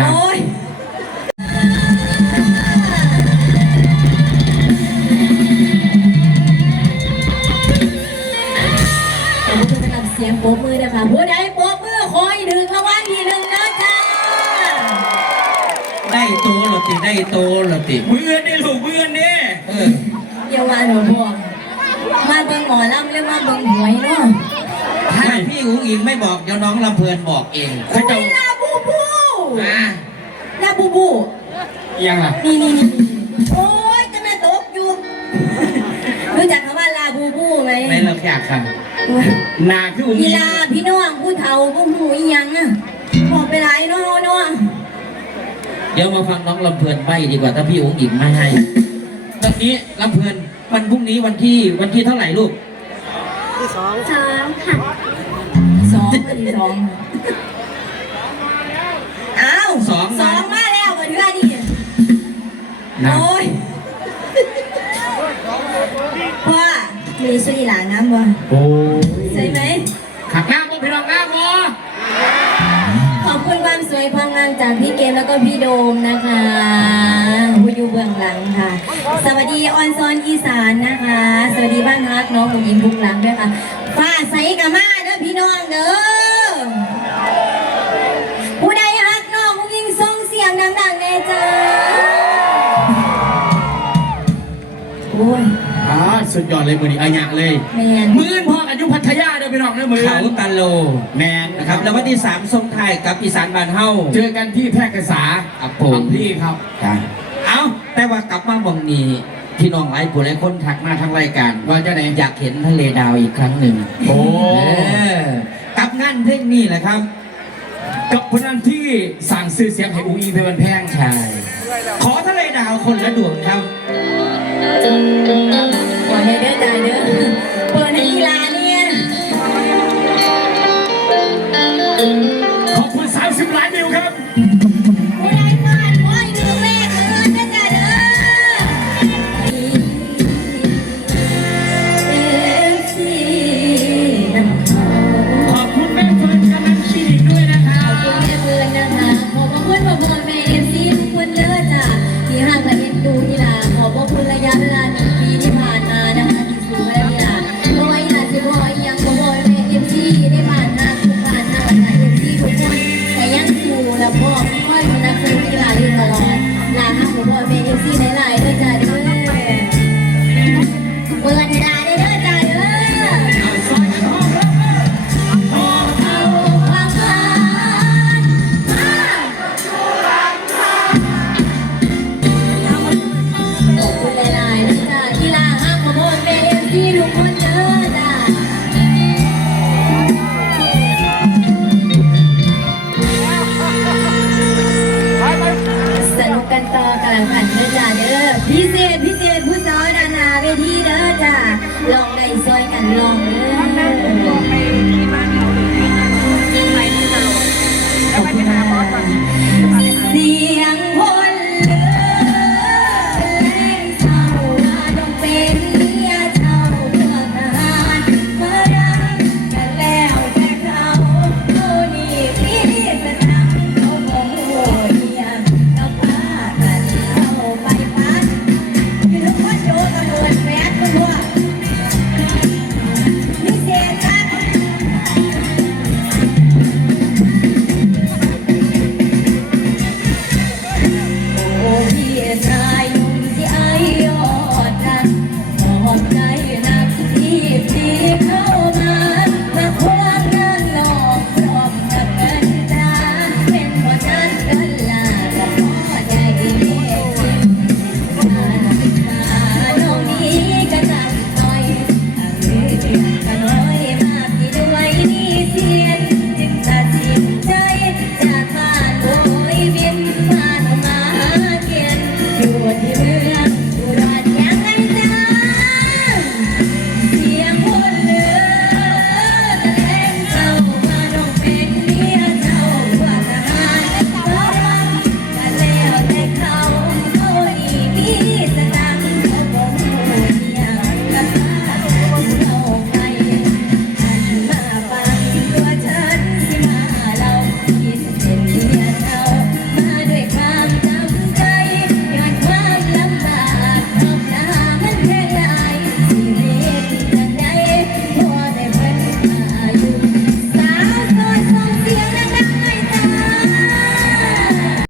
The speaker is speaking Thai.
นะ โอ้ยขอบคุณสำหรับเสียงโป๊มือนะคะผู้ใดโป๊มือคอยดึงรางวัลที่หนึ่งนะจ้าได้โตเหรอติได้โตเหรอติเมื่อนนี่ลูกเมื่อนนี่เออเดี๋ยวว่าหนูบอกมาเบิ่งหมอลำหรือมาเบิ่งหวยเนาะถ้าพี่อุ้งอิงไม่บอกเดี๋ยวน้องลำเพลินบอกเองเขาเจะลาบูบู อ่าลาบูบูยังล่ะนี่นี่นี่โอ้ยจะแม่ตกอยู่รู้จักคำว่าลาบูบูไหมไม่เราอยากค่ะนาคืออุ้งพี่อิงลาพี่น้องผู้เฒ่าผู้หูอีหยังอะบอกไปหลายเนาะเนาะเดี๋ยวมาฟังน้องลำเพลินใบดีกว่าถ้าพี่อุ้งอิงไม่ให้ตอนนี้ลำเพลินวันพรุ่งนี้วันที่วันที่เท่าไหร่ลูกสองค่ะสองพอดีสอง นะโอ้ยพ่อมีสุยหลานน้ำบ่โอ้ยใช่ไหมขักหน้าบ่พี่น้องหน้าบ่ขอบคุณความสวยความงามจากพี่เกมแล้วก็พี่โดมนะคะผู้อยู่เบื้องหลังค่ะ สวัสดีออนซอนอีสานนะคะ สวัสดีบ้านฮักน้องผมยิมบุกหลังด้วยค่ะฝ้าใสกับมาเด้อพี่น้องเด้อ ยอ่าสุดยอดเลยมือนี้อาญะเลยแมน มื่นพ่อกันอยุพัทยาเด้อพี่น้องเด้อมือเขาตาโลแมนนะครับแล้ววันที่สามทรงไทายกับอีสานบานเฮา เจอกันที่แพร่กษาครับผมบางพี่ครับ จ้ะเอาแต่ว่ากลับมาบองนี้พี่น้องหลายผู้หลายคนทักมาทางรายการว่าจะไหนอยากเห็นทะเลดาวอีกครั้งหนึ่งโอ้ เออกับงานเพลงนี้แหละครับกับคนนั้นที่สั่งซื้อเสียงให้อุ้งอิงเป็นวันแพง ใช่ขอทะเลดาวคนละดวงครับ Thank you. กันแล้วกันเด้อจ้าเด้อพิเศษพิเศษผู้สาวดานาเวทีเด้อจ้าลองใด้ซอยกันลองเด้อ